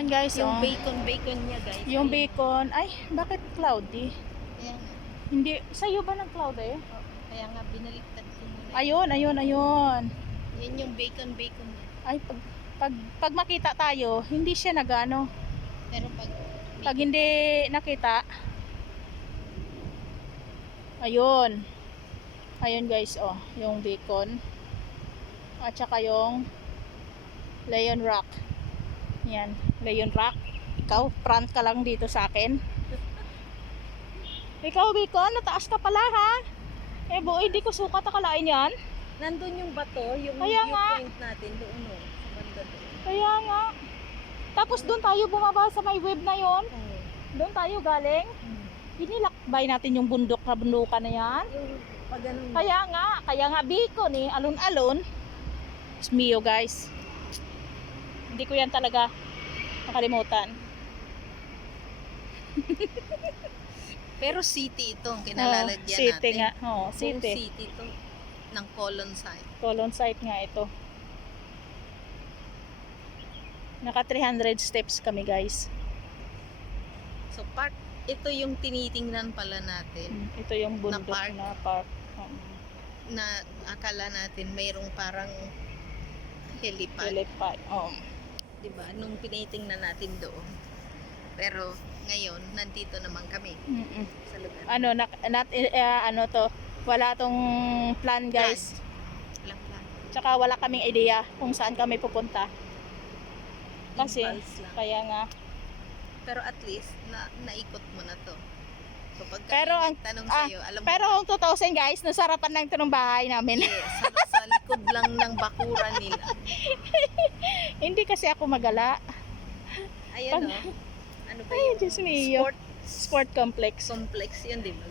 Ayan guys, Yung oh. bacon niya guys. Yung bacon. Ay, bakit cloudy? Ayan. Hindi, sa'yo ba ng cloud eh? Oh, kaya nga binaliktad ko muna. Ayun, ayun, ayun. Yan yung bacon niya. Ay, pag makita tayo, hindi siya nagano. Pero Pag hindi nakita, ayun. Ayun guys, oh, yung bacon. At saka yung Lion Rock. Yan, Lion Rock. Ikaw, prank ka lang dito sa akin. Ikaw, bacon, nataas ka pala ha. Eh, boy, di ko sukat akalain yan. nandun yung bato, yung Kaya nga. viewpoint natin doon no, sa banda doon. Kaya nga. Tapos doon tayo bumaba sa may web na yon. Oo. Doon tayo galing. Inilakbay natin yung bundok na bundukan na yan. Yung pag ganun. Kaya nga bacon eh, alon-alon. Mio guys. Hindi ko yan talaga nakalimutan. Pero city ito ang kinalalagyan City natin. nga. Oo, Buong city. city ito ng colon site. Colon site nga ito. Naka 300 steps kami guys. So park, ito yung tinitingnan pala natin Ito yung bundok park. na park. na akala natin mayroong parang helipad. Helipad. Oh. 'Di ba? Nung pinitingnan natin doon. Pero ngayon nandito naman kami sa lugar. Ano ano to? Wala tong plan guys. Lang. Tsaka wala kaming idea kung saan kami pupunta. Kasi Impulse lang. kaya nga. Pero at least naikot mo na to. So pag Pero ang tanong sa iyo, alam mo pero na, kung 2,000 guys, nasarapan lang ito ng bahay namin. yes, sa likod lang ng bakuran nila. Hindi kasi ako magala. Ayan o. Ano ba Ay, yung Diyos mio. sport Sport complex. complex yun, di ba?